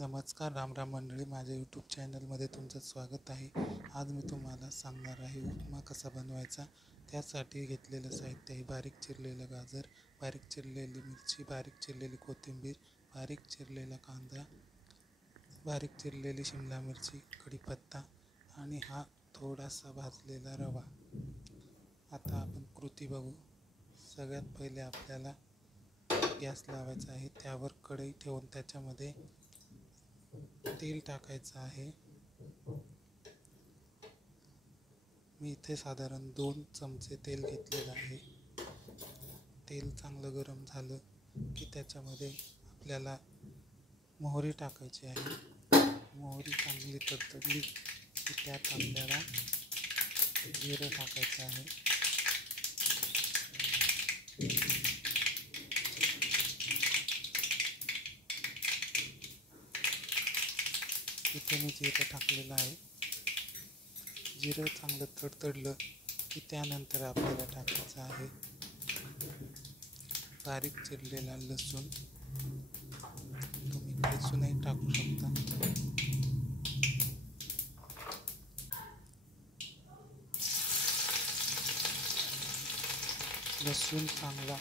नमस्कार राम राम मंडळी, माझ्या यूट्यूब चॅनलमध्ये तुमचं स्वागत आहे. आज मी तुम्हाला सांगणार आहे उपमा कसा बनवायचा. त्यासाठी घेतलेलं साहित्य आहे बारीक चिरलेलं गाजर, बारीक चिरलेली मिरची, बारीक चिरलेली कोथिंबीर, बारीक चिरलेला कांदा, बारीक चिरलेली शिमला मिरची, कढीपत्ता आणि हा थोडासा भाजलेला रवा. आता आपण कृती बघू. सगळ्यात पहिले आपल्याला गॅस लावायचा आहे. त्यावर कढई ठेवून त्याच्यामध्ये तेल टाकायचं आहे. मी इथे साधारण 2 चमचे तेल घेतलेलं आहे. तेल चांगलं गरम झालं की त्याच्यामध्ये आपल्याला मोहरी टाकायची आहे. मोहरी चांगली तडतडली की त्यात आपल्याला जिरं टाकायचं आहे. इथे मी जिरं टाकलेलं आहे. जिरं चांगलं तडतडलं की त्यानंतर आपल्याला टाकायचं आहे बारीक चिरलेला लसूण. तुम्ही ठेचूनही टाकू शकता. लसूण चांगला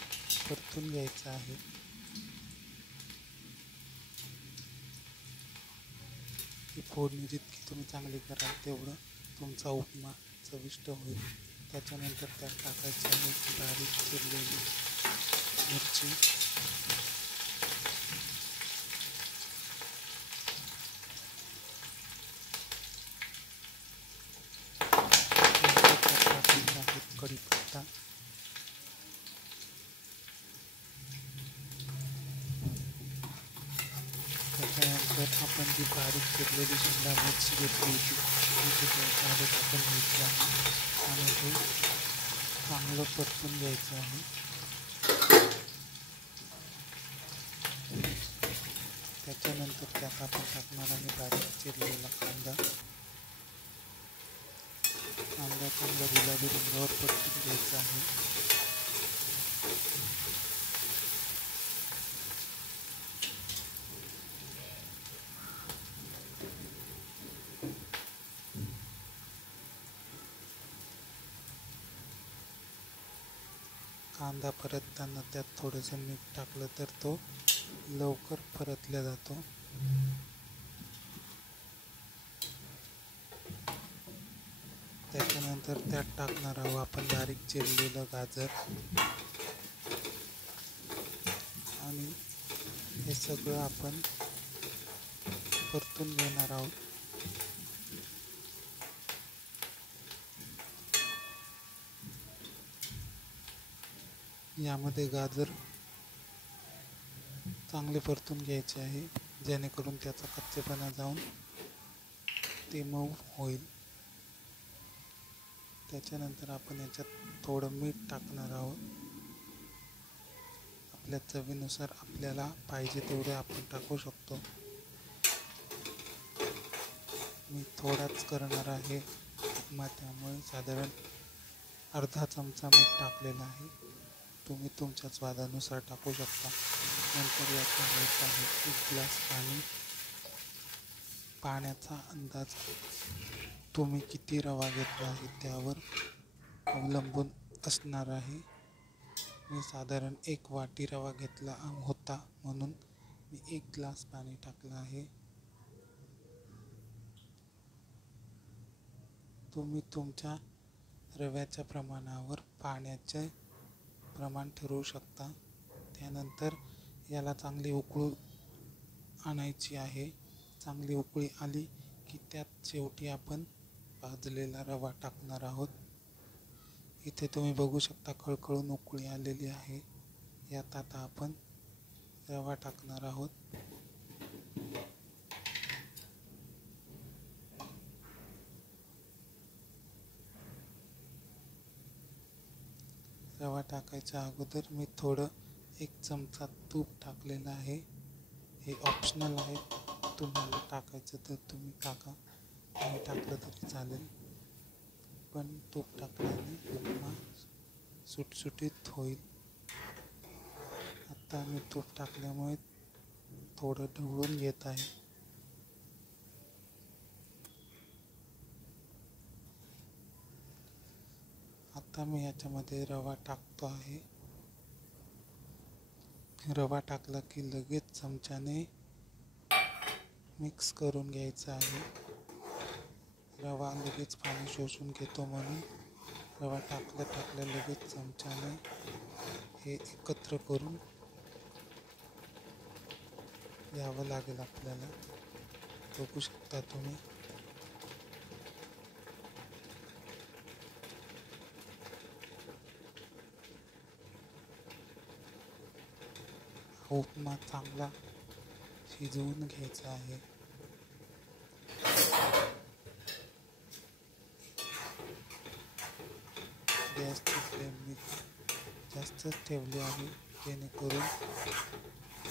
परतून घ्यायचा आहे. ही फोडणी जितकी तुम्ही चांगली कराल तेवढं तुमचा उपमा चविष्ट होईल. त्याच्यानंतर त्यात टाकायची आहे बारीक चिरलेली मिरची, टाकायचा आहे कढीपत्ता, त्याच्यानंतर आपण जी बारीक चिरलेली शिमला मिरची घेतली होती ती त्याच्यामध्ये टाकून घ्यायची आहे आणि हे चांगलं परतून घ्यायचं आहे. त्याच्यानंतर त्यात आपण टाकणार आहे बारीक चिरलेला कांदा. कांदा चांगला गुलाबी रंगावर परतून घ्यायचा आहे. कांदा परतताना त्यात थोडंसं मीठ टाकलं तर तो लवकर परतला जातो. त्याच्यानंतर त्यात टाकणार आहोत आपण बारीक चिरलेलं गाजर आणि हे सगळं आपण परतून घेणार आहोत. यामध्ये गाजर चांगले परतून घ्यायचे आहे जेणेकरून त्याचा कच्चेपणा जाऊन ते मऊ होईल. त्याच्यानंतर आपण याच्यात थोडं मीठ टाकणार आहोत. आपल्या चवीनुसार आपल्याला पाहिजे तेवढे आपण टाकू शकतो. मी थोडाच करणार आहे उपमा, त्यामुळे साधारण अर्धा चमचा मीठ टाकलेला आहे. तुम्ही तुमच्या स्वादानुसार टाकू शकता. नंतर याचा घ्यायचा आहे 1 ग्लास पाणी. पाण्याचा अंदाज तुम्ही किती रवा घेतला आहे त्यावर अवलंबून असणार आहे. मी साधारण 1 वाटी रवा घेतला होता म्हणून मी 1 ग्लास पाणी टाकलं आहे. तुम्ही तुमच्या रव्याच्या प्रमाणावर पाण्याचे प्रमाण ठरवू शकता. त्यानंतर याला चांगली उकळी आणायची आहे. चांगली उकळी आली की त्यात शेवटी आपण भाजलेला रवा टाकणार आहोत. इथे तुम्ही बघू शकता खळखळून उकळी आलेली आहे. यात आता आपण रवा टाकणार आहोत. रवा टाकायच्या अगोदर मी थोडं 1 चमचा तूप टाकलेलं आहे. हे ऑप्शनल आहे. तुम्हाला टाकायचं तर तुम्ही टाका, नाही टाकलं तरी चालेल. पण तूप टाकल्याने उपमा सुटसुटीत होईल. आता मी तूप टाकल्यामुळे थोडं ढवळून घेत आहे. आता मी याच्यामध्ये रवा टाकतो आहे. रवा टाकला की लगेच चमच्याने मिक्स करून घ्यायचा आहे. रवा लगेच पाणी शोषून घेतो म्हणून रवा टाकल्या लगेच चमच्याने हे एकत्र करून घ्यावं लागेल आपल्याला. बघू शकता तुम्ही. उपमा चांगला शिजवून घ्यायचा आहे. गॅसची फ्लेम मी जास्तच ठेवली आहे जेणेकरून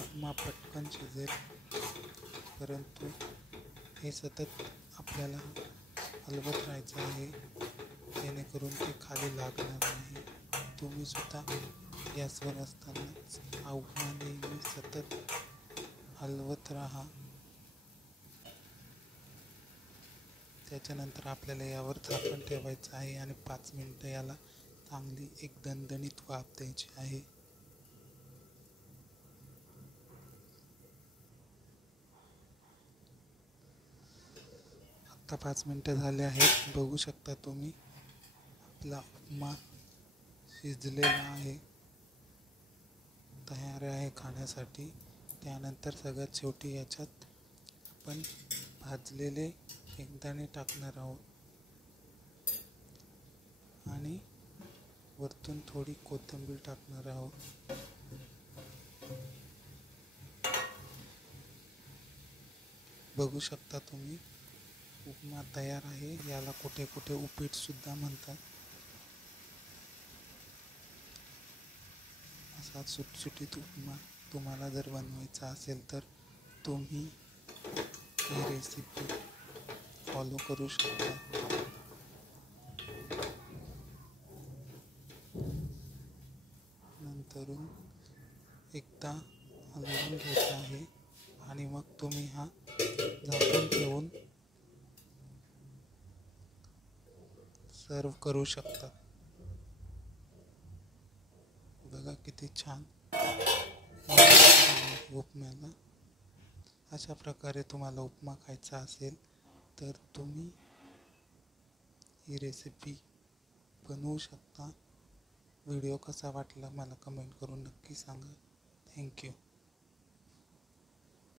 उपमा पटकन शिजेल. परंतु हे सतत आपल्याला हलवत राहायचं आहे जेणेकरून ते खाली लागणार नाही. तुम्ही सुद्धा गॅसवर असतानाच हा उपमा नेहमी सतत हलवत राहा. त्याच्यानंतर आपल्याला यावर झाकण ठेवायचं आहे आणि 5 मिनिटं याला चांगली एक दणदणीत वाफ द्यायची आहे. आता 5 मिनिटं झाले आहेत. बघू शकता तुम्ही आपला उपमा शिजलेला आहे, तयार आहे खाण्यासाठी. त्यानंतर सगळ्यात शेवटी याच्यात आपण भाजलेले शेंगदाणे टाकणार आहोत आणि वरतून थोडी कोथिंबीर टाकणार आहोत. बघू शकता तुम्ही उपमा तयार आहे. याला कुठे कुठे उपीट सुद्धा म्हणतात. असा सुटसुटीत उपमा तुम्हाला जर बनवायचा असेल तर तुम्ही ही रेसिपी फॉलो करू शकता. नंतरून एकदा हलवून घ्यायचा आहे आणि मग तुम्ही हा झाकून ठेवून सर्व करू शकता. बघा किती छान उपम्याला. अशा प्रकारे तुम्हाला उपमा खायचा असेल तर तुम्ही ही रेसिपी बनवू शकता. व्हिडिओ कसा वाटला मला कमेंट करून नक्की सांगा. थँक्यू.